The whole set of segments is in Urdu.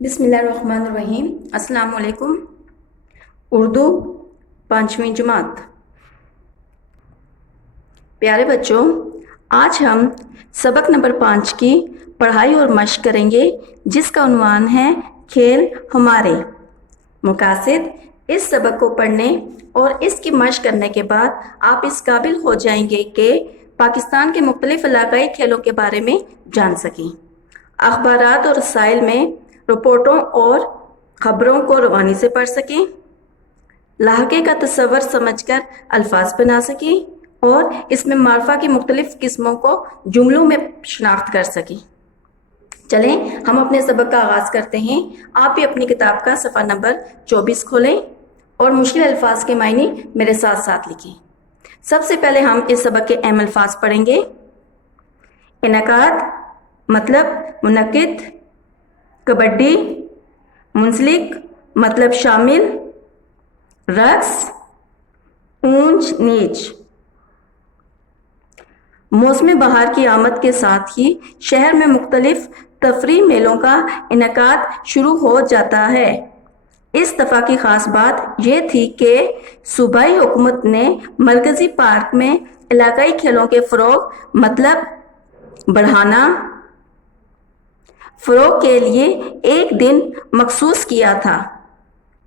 بسم اللہ الرحمن الرحیم۔ السلام علیکم۔ اردو 5ویں جماعت۔ پیارے بچوں، آج ہم سبق نمبر 5 کی پڑھائی اور مشق کریں گے، جس کا عنوان ہے کھیل ہمارے۔ مقاصد: اس سبق کو پڑھنے اور اس کی مشق کرنے کے بعد آپ اس قابل ہو جائیں گے کہ پاکستان کے مختلف علاقائی کھیلوں کے بارے میں جان سکیں، اخبارات اور رسائل میں رپورٹوں اور خبروں کو روانی سے پڑھ سکیں، لاحقے کا تصور سمجھ کر الفاظ بنا سکیں اور اس میں معرفہ کی مختلف قسموں کو جملوں میں شناخت کر سکیں۔ چلیں ہم اپنے سبق کا آغاز کرتے ہیں۔ آپ بھی اپنی کتاب کا صفحہ نمبر 24 کھولیں اور مشکل الفاظ کے معنی میرے ساتھ ساتھ لکھیں۔ سب سے پہلے ہم اس سبق کے اہم الفاظ پڑھیں گے۔ انعقاد مطلب منعقد، کبڈی منسلک مطلب شامل، رقص اونچ نیچ۔ موسم بہار کی آمد کے ساتھ ہی شہر میں مختلف تفریح میلوں کا انعقاد شروع ہو جاتا ہے۔ اس دفعہ کی خاص بات یہ تھی کہ صوبائی حکومت نے مرکزی پارک میں علاقائی کھیلوں کے فروغ کے لیے ایک دن مخصوص کیا تھا۔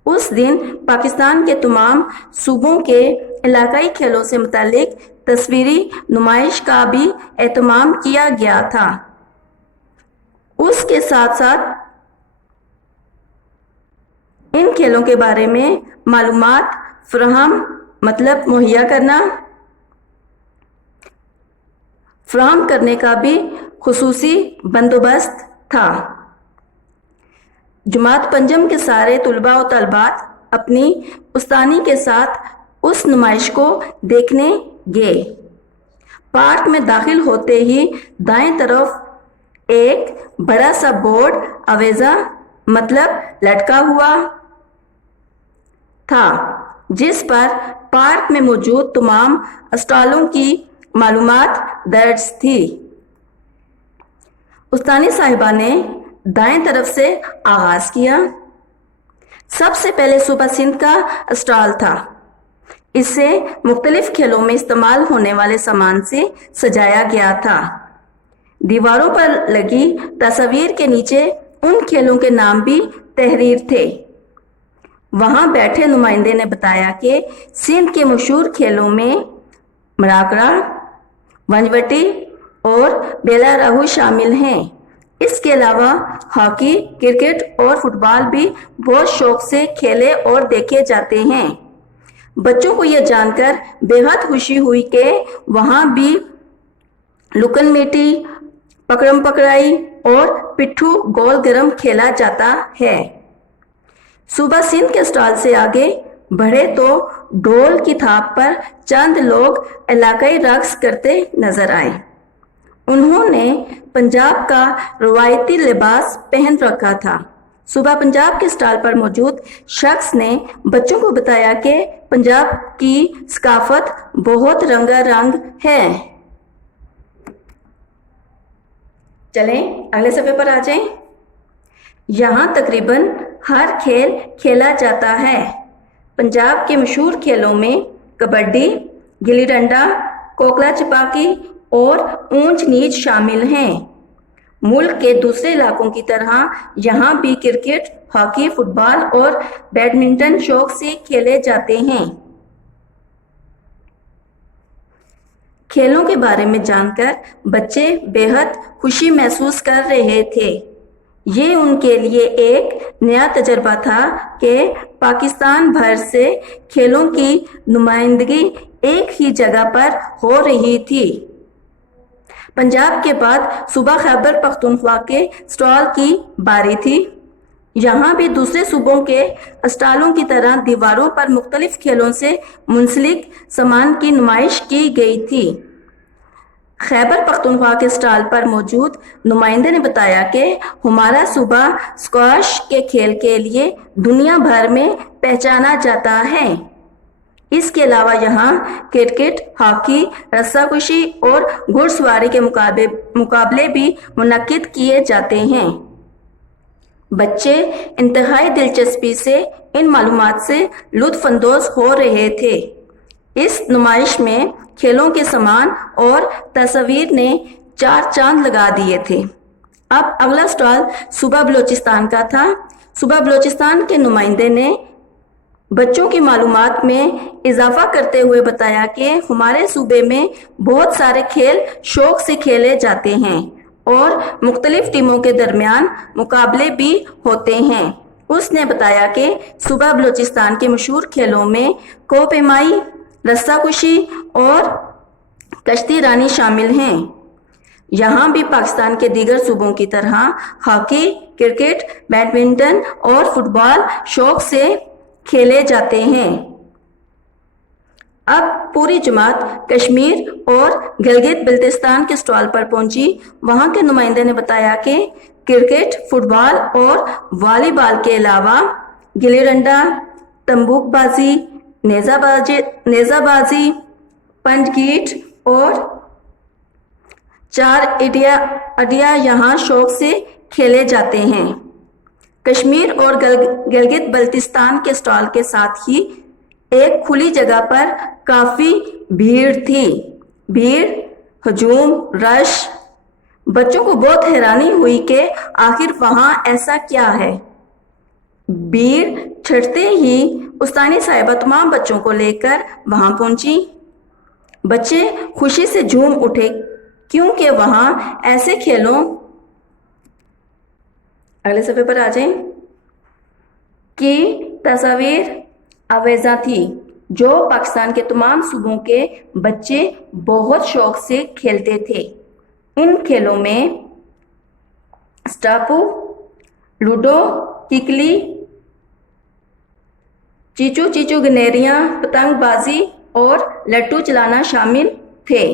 اس دن پاکستان کے تمام صوبوں کے علاقائی کھیلوں سے متعلق تصویری نمائش کا بھی اہتمام کیا گیا تھا۔ اس کے ساتھ ساتھ ان کھیلوں کے بارے میں معلومات فراہم کرنے کا بھی خصوصی بندوبست تھا۔ جماعت پنجم کے سارے طلباء و طالبات اپنی استانی کے ساتھ اس نمائش کو دیکھنے گئے۔ پارک میں داخل ہوتے ہی دائیں طرف ایک بڑا سا بورڈ آویزاں مطلب لٹکا ہوا تھا، جس پر پارک میں موجود تمام اسٹالوں کی معلومات درج تھی۔ استانی صاحبہ نے دائیں طرف سے آغاز کیا۔ سب سے پہلے صوبہ سندھ کا اسٹال تھا۔ اسے مختلف کھیلوں میں استعمال ہونے والے سامان سے سجایا گیا تھا۔ دیواروں پر لگی تصاویر کے نیچے ان کھیلوں کے نام بھی تحریر تھے۔ وہاں بیٹھے نمائندے نے بتایا کہ سندھ کے مشہور کھیلوں میں مراکڑا، ونجوٹی اور بیلا راہو شامل ہیں۔ اس کے علاوہ ہاکی، کرکٹ اور فٹ بال بھی بہت شوق سے کھیلے اور دیکھے جاتے ہیں۔ بچوں کو یہ جان کر بے حد خوشی ہوئی کہ وہاں بھی لکن میٹی، پکڑم پکڑائی اور پٹھو گول گرم کھیلا جاتا ہے۔ صوبہ سندھ کے اسٹال سے آگے بڑھے تو ڈھول کی تھاپ پر چند لوگ علاقائی رقص کرتے نظر آئے۔ انہوں نے پنجاب کا روایتی لباس پہن رکھا تھا۔ صوبہ پنجاب کے اسٹال پر موجود شخص نے بچوں کو بتایا کہ پنجاب کی ثقافت بہت رنگا رنگ ہے۔ چلیں اگلے صفحے پر آ جائیں۔ یہاں تقریباً ہر کھیل کھیلا جاتا ہے۔ پنجاب کے مشہور کھیلوں میں کبڈی، گلی ڈنڈا، کوکلا چھپاکی اور اونچ نیچ شامل ہیں۔ ملک کے دوسرے علاقوں کی طرح یہاں بھی کرکٹ، ہاکی، فٹ بال اور بیڈمنٹن شوق سے کھیلے جاتے ہیں۔ کھیلوں کے بارے میں جان کر بچے بے حد خوشی محسوس کر رہے تھے۔ یہ ان کے لیے ایک نیا تجربہ تھا کہ پاکستان بھر سے کھیلوں کی نمائندگی ایک ہی جگہ پر ہو رہی تھی۔ پنجاب کے بعد صوبہ خیبر پختونخوا کے اسٹال کی باری تھی۔ یہاں بھی دوسرے صوبوں کے اسٹالوں کی طرح دیواروں پر مختلف کھیلوں سے منسلک سامان کی نمائش کی گئی تھی۔ خیبر پختونخوا کے اسٹال پر موجود نمائندے نے بتایا کہ ہمارا صوبہ اسکواش کے کھیل کے لیے دنیا بھر میں پہچانا جاتا ہے۔ اس کے علاوہ یہاں کرکٹ، ہاکی، رسا کشی اور گھڑ سواری کے مقابلے بھی منعقد کیے جاتے ہیں۔ بچے انتہائی دلچسپی سے ان معلومات سے لطف اندوز ہو رہے تھے۔ اس نمائش میں کھیلوں کے سامان اور تصاویر نے 4 چاند لگا دیے تھے۔ اب اگلا سٹال صوبہ بلوچستان کا تھا۔ صوبہ بلوچستان کے نمائندے نے بچوں کی معلومات میں اضافہ کرتے ہوئے بتایا کہ ہمارے صوبے میں بہت سارے کھیل شوق سے کھیلے جاتے ہیں اور مختلف ٹیموں کے درمیان مقابلے بھی ہوتے ہیں۔ اس نے بتایا کہ صوبہ بلوچستان کے مشہور کھیلوں میں کوہ پیمائی، رسہ کشی اور کشتی رانی شامل ہیں۔ یہاں بھی پاکستان کے دیگر صوبوں کی طرح ہاکی، کرکٹ، بیڈمنٹن اور فٹ بال شوق سے کھیلے جاتے ہیں۔ اب پوری جماعت کشمیر اور گلگت بلتستان کے سٹال پر پہنچی۔ وہاں کے نمائندے نے بتایا کہ کرکٹ، فٹ بال اور والی بال کے علاوہ گلی ڈنڈا، تمبوک بازی، نیزہ بازی، پنج گیٹ اور 4 اڈیا یہاں شوق سے کھیلے جاتے ہیں۔ کشمیر اور گلگت بلتستان کے سٹال کے ساتھ ہی ایک کھلی جگہ پر کافی بھیڑ تھی۔ بھیڑ، ہجوم، رش۔ بچوں کو بہت حیرانی ہوئی کہ آخر وہاں ایسا کیا ہے۔ بھیڑ چھٹتے ہی استانی صاحبہ تمام بچوں کو لے کر وہاں پہنچی۔ بچے خوشی سے جھوم اٹھے کیونکہ وہاں ایسے کھیلوں اگلے صفحے پر آ جائیں کی تصاویر آویزاں تھی جو پاکستان کے تمام صوبوں کے بچے بہت شوق سے کھیلتے تھے۔ ان کھیلوں میں اسٹاپو، لوڈو، ککلی، چیچو گنیریاں، پتنگ بازی اور لٹو چلانا شامل تھے۔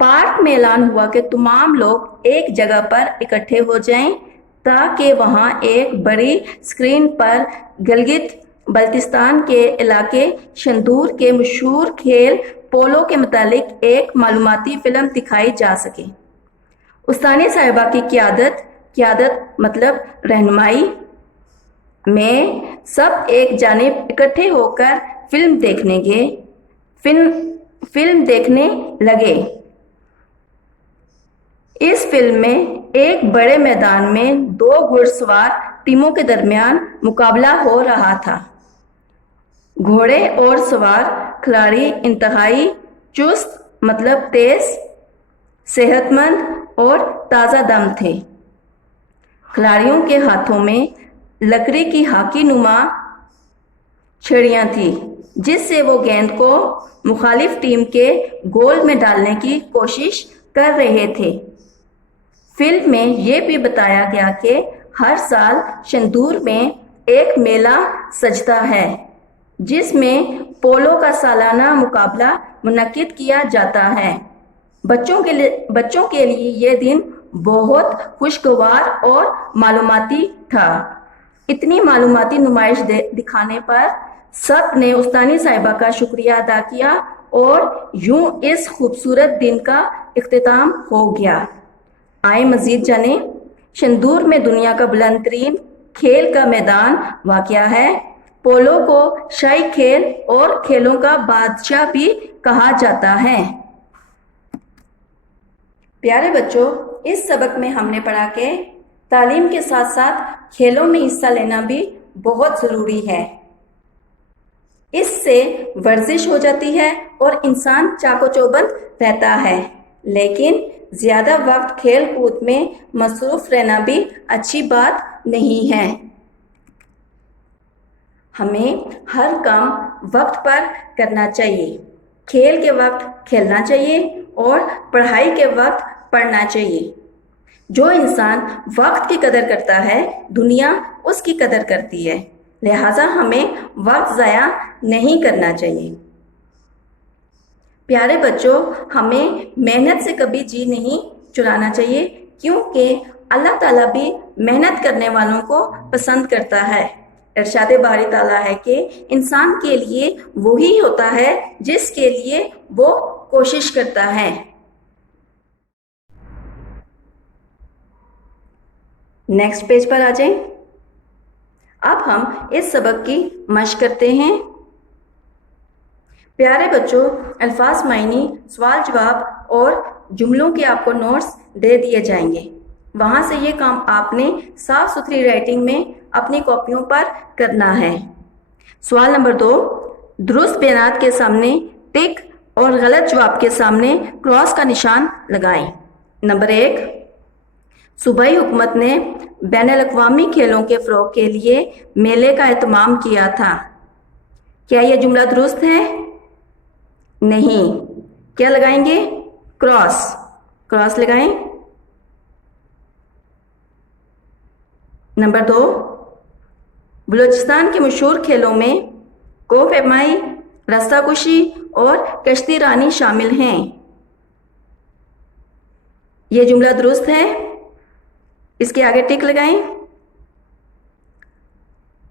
پارک میں اعلان ہوا کہ تمام لوگ ایک جگہ پر اکٹھے ہو جائیں تاکہ وہاں ایک بڑی اسکرین پر گلگت بلتستان کے علاقے شندور کے مشہور کھیل پولو کے متعلق ایک معلوماتی فلم دکھائی جا سکے۔ استانی صاحبہ کی قیادت مطلب رہنمائی میں سب ایک جانب اکٹھے ہو کر فلم دیکھنے لگے۔ اس فلم میں ایک بڑے میدان میں 2 گھڑ سوار ٹیموں کے درمیان مقابلہ ہو رہا تھا۔ گھوڑے اور سوار کھلاڑی انتہائی چست مطلب تیز، صحت مند اور تازہ دم تھے۔ کھلاڑیوں کے ہاتھوں میں لکڑی کی ہاکی نما چھڑیاں تھیں جس سے وہ گیند کو مخالف ٹیم کے گول میں ڈالنے کی کوشش کر رہے تھے۔ فلم میں یہ بھی بتایا گیا کہ ہر سال شندور میں ایک میلہ سجتا ہے جس میں پولو کا سالانہ مقابلہ منعقد کیا جاتا ہے۔ بچوں کے لیے یہ دن بہت خوشگوار اور معلوماتی تھا۔ اتنی معلوماتی نمائش دکھانے پر سب نے استانی صاحبہ کا شکریہ ادا کیا اور یوں اس خوبصورت دن کا اختتام ہو گیا۔ آئے مزید جانیں۔ شندور میں دنیا کا بلند ترین کھیل کا میدان واقع ہے۔ پولو کو شاہی کھیل اور کھیلوں کا بادشاہ بھی کہا جاتا ہے۔ پیارے بچوں، اس سبق میں ہم نے پڑھا کہ تعلیم کے ساتھ ساتھ کھیلوں میں حصہ لینا بھی بہت ضروری ہے۔ اس سے ورزش ہو جاتی ہے اور انسان چاق و چوبند رہتا ہے، لیکن زیادہ وقت کھیل کود میں مصروف رہنا بھی اچھی بات نہیں ہے۔ ہمیں ہر کام وقت پر کرنا چاہیے۔ کھیل کے وقت کھیلنا چاہیے اور پڑھائی کے وقت پڑھنا چاہیے۔ جو انسان وقت کی قدر کرتا ہے، دنیا اس کی قدر کرتی ہے، لہٰذا ہمیں وقت ضائع نہیں کرنا چاہیے۔ پیارے بچوں، ہمیں محنت سے کبھی جی نہیں چرانا چاہیے کیونکہ اللہ تعالیٰ بھی محنت کرنے والوں کو پسند کرتا ہے۔ ارشاد باری تعالیٰ ہے کہ انسان کے لیے وہی ہوتا ہے جس کے لیے وہ کوشش کرتا ہے۔ نیکسٹ پیج پر آ جائیں. اب ہم اس سبق کی مشق کرتے ہیں. پیارے بچوں، الفاظ معنی، سوال جواب اور جملوں کے آپ کو نوٹس دے دیے جائیں گے. وہاں سے یہ کام آپ نے صاف ستھری رائٹنگ میں اپنی کاپیوں پر کرنا ہے. سوال نمبر 2، درست بیانات کے سامنے ٹک اور غلط جواب کے سامنے کراس کا نشان لگائیں. نمبر 1، صوبائی حکومت نے بین الاقوامی کھیلوں کے فروغ کے لیے میلے کا اہتمام کیا تھا. کیا یہ جملہ درست ہے؟ نہیں. کیا لگائیں گے؟ کراس لگائیں. نمبر 2، بلوچستان کے مشہور کھیلوں میں کوہ پیمائی، رستہ کشی اور کشتی رانی شامل ہیں. یہ جملہ درست ہے. اس کے آگے ٹک لگائیں.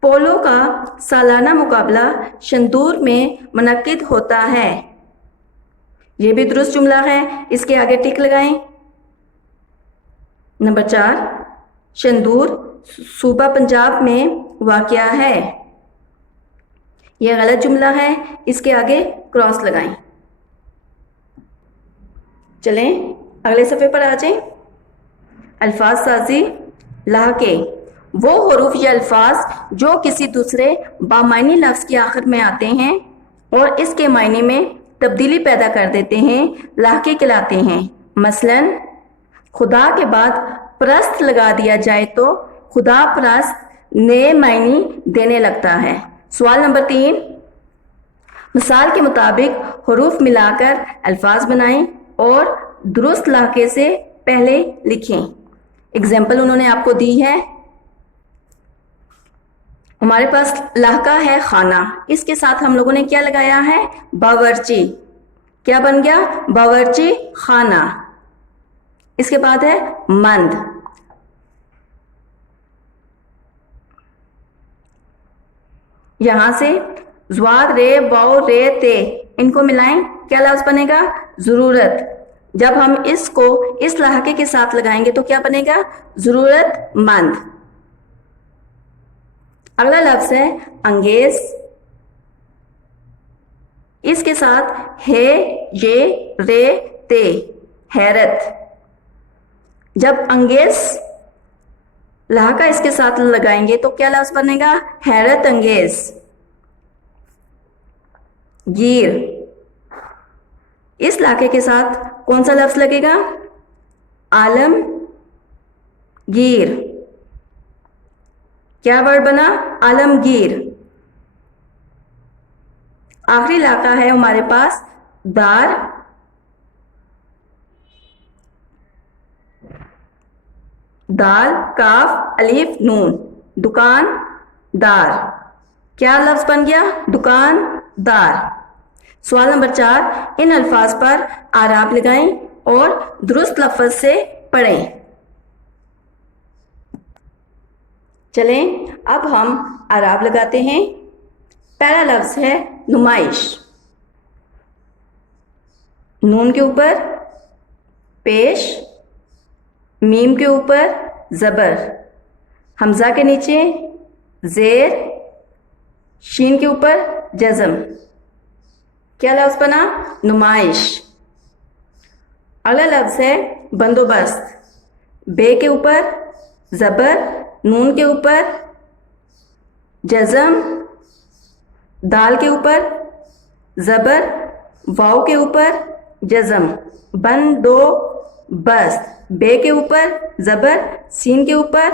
پولو کا سالانہ مقابلہ شندور میں منعقد ہوتا ہے. یہ بھی درست جملہ ہے. اس کے آگے ٹک لگائیں. نمبر 4، شندور صوبہ پنجاب میں واقع ہے. یہ غلط جملہ ہے. اس کے آگے کراس لگائیں. چلیں اگلے صفحے پر آ جائیں. الفاظ سازی لاحقے، وہ حروف یا الفاظ جو کسی دوسرے بامعنی لفظ کے آخر میں آتے ہیں اور اس کے معنی میں تبدیلی پیدا کر دیتے ہیں، لاحقے کہلاتے ہیں. مثلا خدا کے بعد پرست لگا دیا جائے تو خدا پرست نئے معنی دینے لگتا ہے. سوال نمبر 3، مثال کے مطابق حروف ملا کر الفاظ بنائیں اور درست لاحقے سے پہلے لکھیں. اگزامپل انہوں نے آپ کو دی ہے. ہمارے پاس لاحقہ ہے خانہ، اس کے ساتھ ہم لوگوں نے کیا لگایا ہے؟ باورچی. کیا بن گیا؟ باورچی خانہ. اس کے بعد ہے مند. یہاں سے زواد رے واو رے تے ان کو ملائیں، کیا لفظ بنے گا؟ ضرورت. جب ہم اس کو اس لاحقے کے ساتھ لگائیں گے تو کیا بنے گا؟ ضرورت مند. اگلا لفظ ہے انگیز. اس کے ساتھ ہے یہ رے تے حیرت. جب انگیز لاحقہ اس کے ساتھ لگائیں گے تو کیا لفظ بنے گا؟ حیرت انگیز. گیر، اس لاحقے کے ساتھ کون سا لفظ لگے گا؟ عالم گیر. کیا ورڈ بنا؟ عالمگیر. آخری لاحقہ ہے ہمارے پاس دار. دال کاف الف نون، دکان دار. کیا لفظ بن گیا؟ دکان دار. سوال نمبر 4، ان الفاظ پر اعراب لگائیں اور درست لفظ سے پڑھیں. چلیں اب ہم اعراب لگاتے ہیں. پہلا لفظ ہے نمائش. نون کے اوپر پیش، میم کے اوپر زبر، حمزہ کے نیچے زیر، شین کے اوپر جزم. کیا لفظ بنا؟ نمائش. اگلا لفظ ہے بندوبست. بے کے اوپر زبر، نون کے اوپر جزم، دال کے اوپر زبر، واو کے اوپر جزم. بندوبست. بے کے اوپر زبر، سین کے اوپر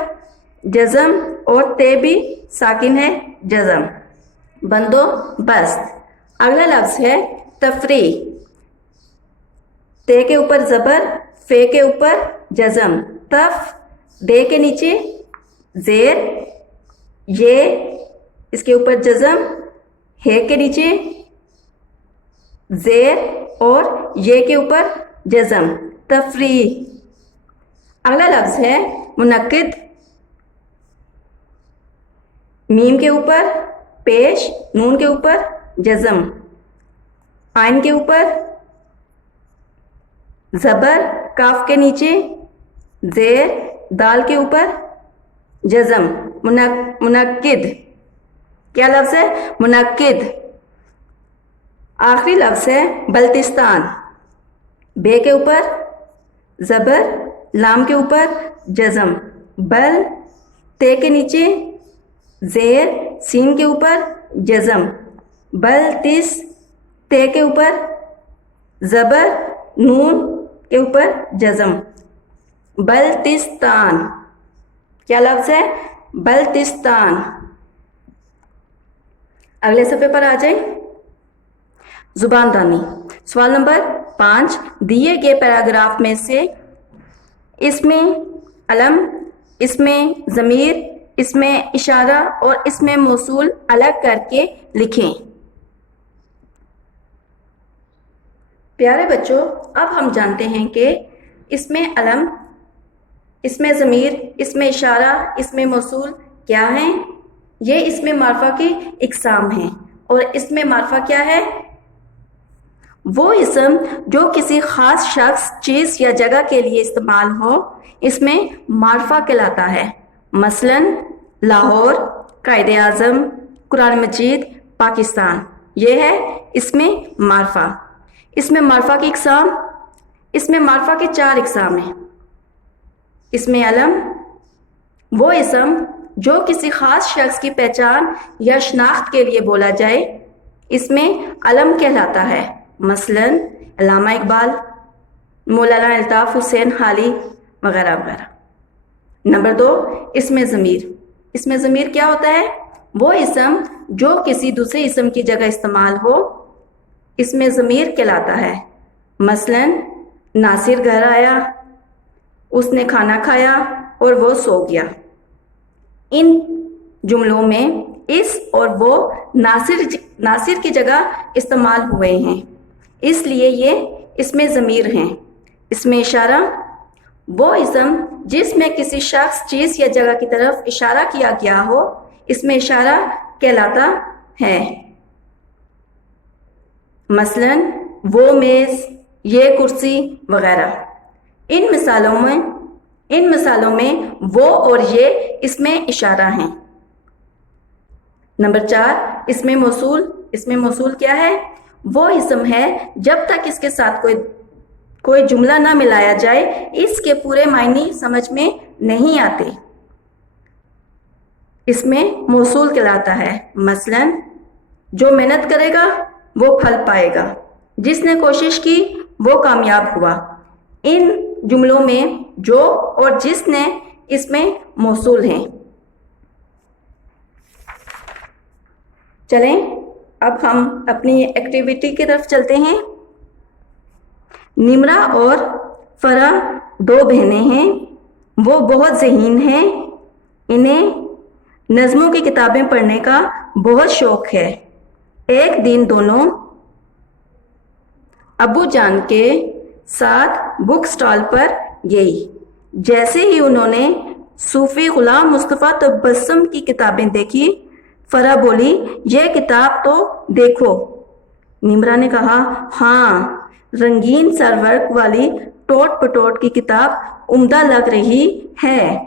جزم اور تے بھی ساکن ہے جزم. بندوبست. اگلا لفظ ہے تفریح. تے کے اوپر زبر، فے کے اوپر جزم. تف، دے کے نیچے زیر، یہ اس کے اوپر جزم، ہے کے نیچے زیر اور یہ کے اوپر جزم. تفریح. اگلا لفظ ہے منعقد. میم کے اوپر پیش، نون کے اوپر جزم، عین کے اوپر زبر، کاف کے نیچے زیر، دال کے اوپر جزم. منعقد کیا لفظ ہے؟ منعقد. آخری لفظ ہے بلتستان. بے کے اوپر زبر، لام کے اوپر جزم. بل تے کے نیچے زیر، سین کے اوپر جزم. بلتس تے کے اوپر زبر، نون کے اوپر جزم. بلتستان کیا لفظ ہے؟ بلتستان. اگلے صفحے پر آ جائیں. زبان دانی. سوال نمبر 5. دیے گئے پیراگراف میں سے اس میں علم، اس میں ضمیر، اس میں اشارہ اور اس میں موصول الگ کر کے لکھیں. پیارے بچوں، اب ہم جانتے ہیں کہ اس میں علم، اس میں ضمیر، اس میں اشارہ، اس میں موصول کیا ہیں؟ یہ اس میں معرفہ کی اقسام ہیں. اور اس میں معرفہ کیا ہے؟ وہ اسم جو کسی خاص شخص، چیز یا جگہ کے لیے استعمال ہو، اس میں معرفہ کہلاتا ہے. مثلا لاہور، قائد اعظم، قرآن مجید، پاکستان. یہ ہے اس میں معرفہ. اس میں معرفہ کی اقسام، اس میں معرفہ کے 4 اقسام ہیں. اس میں علم، وہ اسم جو کسی خاص شخص کی پہچان یا شناخت کے لیے بولا جائے، اس میں علم کہلاتا ہے. مثلا علامہ اقبال، مولانا الطاف حسین حالی وغیرہ وغیرہ. نمبر 2. اس میں ضمیر. اس میں ضمیر کیا ہوتا ہے؟ وہ اسم جو کسی دوسرے اسم کی جگہ استعمال ہو، اس میں ضمیر کہلاتا ہے. مثلا ناصر گھر آیا، اس نے کھانا کھایا اور وہ سو گیا. ان جملوں میں اس اور وہ ناصر کی جگہ استعمال ہوئے ہیں، اس لیے یہ اس میں ضمیر ہیں. اس میں اشارہ، وہ اسم جس میں کسی شخص، چیز یا جگہ کی طرف اشارہ کیا گیا ہو، اس میں اشارہ کہلاتا ہے. مثلا وہ میز، یہ کرسی وغیرہ. ان مثالوں میں وہ اور یہ اس میں اشارہ ہیں. نمبر 4. اس میں موصول. اس میں موصول کیا ہے؟ وہ اسم ہے جب تک اس کے ساتھ کوئی جملہ نہ ملایا جائے، اس کے پورے معنی سمجھ میں نہیں آتے. اس میں موصول کہلاتا ہے. مثلا جو محنت کرے گا وہ پھل پائے گا، جس نے کوشش کی وہ کامیاب ہوا. ان جملوں میں جو اور جس نے اس میں موصول ہیں. چلیں اب ہم اپنی ایکٹیویٹی کی طرف چلتے ہیں. نمرہ اور فرح 2 بہنیں ہیں. وہ بہت ذہین ہیں. انہیں نظموں کی کتابیں پڑھنے کا بہت شوق ہے. ایک دن دونوں ابو جان کے ساتھ بک سٹال پر گئی. جیسے ہی انہوں نے صوفی غلام مصطفیٰ تبسم کی کتابیں دیکھی، فرح بولی، یہ کتاب تو دیکھو. نمرہ نے کہا، ہاں، رنگین سرورق والی ٹوٹ پٹوٹ کی کتاب عمدہ لگ رہی ہے.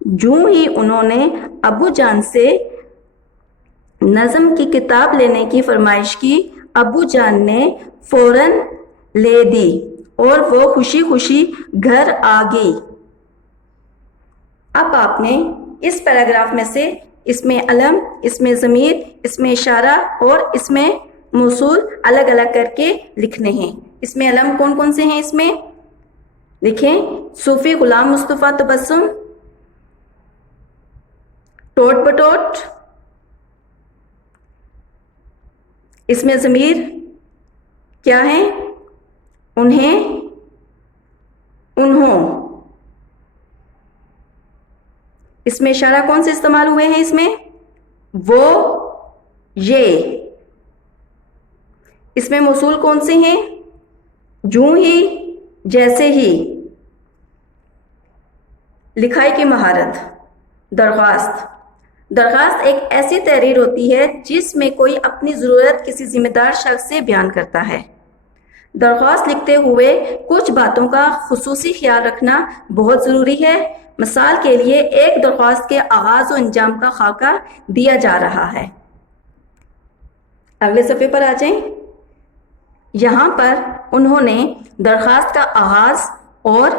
جوں ہی انہوں نے ابو جان سے نظم کی کتاب لینے کی فرمائش کی، ابو جان نے فوراً لے دی اور وہ خوشی خوشی گھر آ گئی. اب آپ نے اس پیراگراف میں سے اس میں علم، اس میں ضمیر، اس میں اشارہ اور اس میں موصول الگ الگ کر کے لکھنے ہیں. اس میں علم کون کون سے ہیں؟ اس میں لکھیں: صوفی غلام مصطفیٰ تبسم، ٹوٹ پٹوٹ. اس میں ضمیر کیا ہے؟ انہیں، انہوں. اس میں اشارہ کون سے استعمال ہوئے ہیں؟ اس میں وہ، یہ. اس میں موصول کون سے ہیں؟ جوں ہی، جیسے ہی. لکھائی کی مہارت. درخواست. درخواست ایک ایسی تحریر ہوتی ہے جس میں کوئی اپنی ضرورت کسی ذمہ دار شخص سے بیان کرتا ہے. درخواست لکھتے ہوئے کچھ باتوں کا خصوصی خیال رکھنا بہت ضروری ہے. مثال کے لیے ایک درخواست کے آغاز و انجام کا خاکہ دیا جا رہا ہے۔ اگلے صفحے پر آ جائیں۔ یہاں پر انہوں نے درخواست کا آغاز اور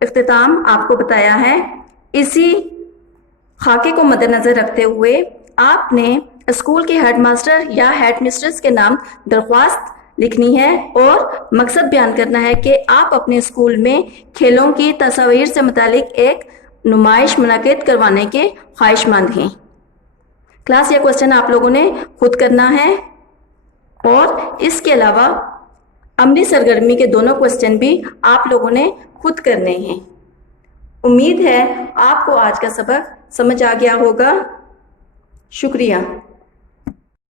اختتام آپ کو بتایا ہے۔ اسی خاکے کو مد نظر رکھتے ہوئے آپ نے اسکول کے ہیڈ ماسٹر یا ہیڈ مسٹرس کے نام درخواست لکھنی ہے اور مقصد بیان کرنا ہے کہ آپ اپنے اسکول میں کھیلوں کی تصاویر سے متعلق ایک نمائش منعقد کروانے کے خواہش مند ہیں۔ کلاس یہ کوسچن آپ لوگوں نے خود کرنا ہے اور اس کے علاوہ عملی سرگرمی کے دونوں کوسچن بھی آپ لوگوں نے خود کرنے ہیں۔ امید ہے آپ کو آج کا سبق سمجھ آ گیا ہوگا۔ شکریہ۔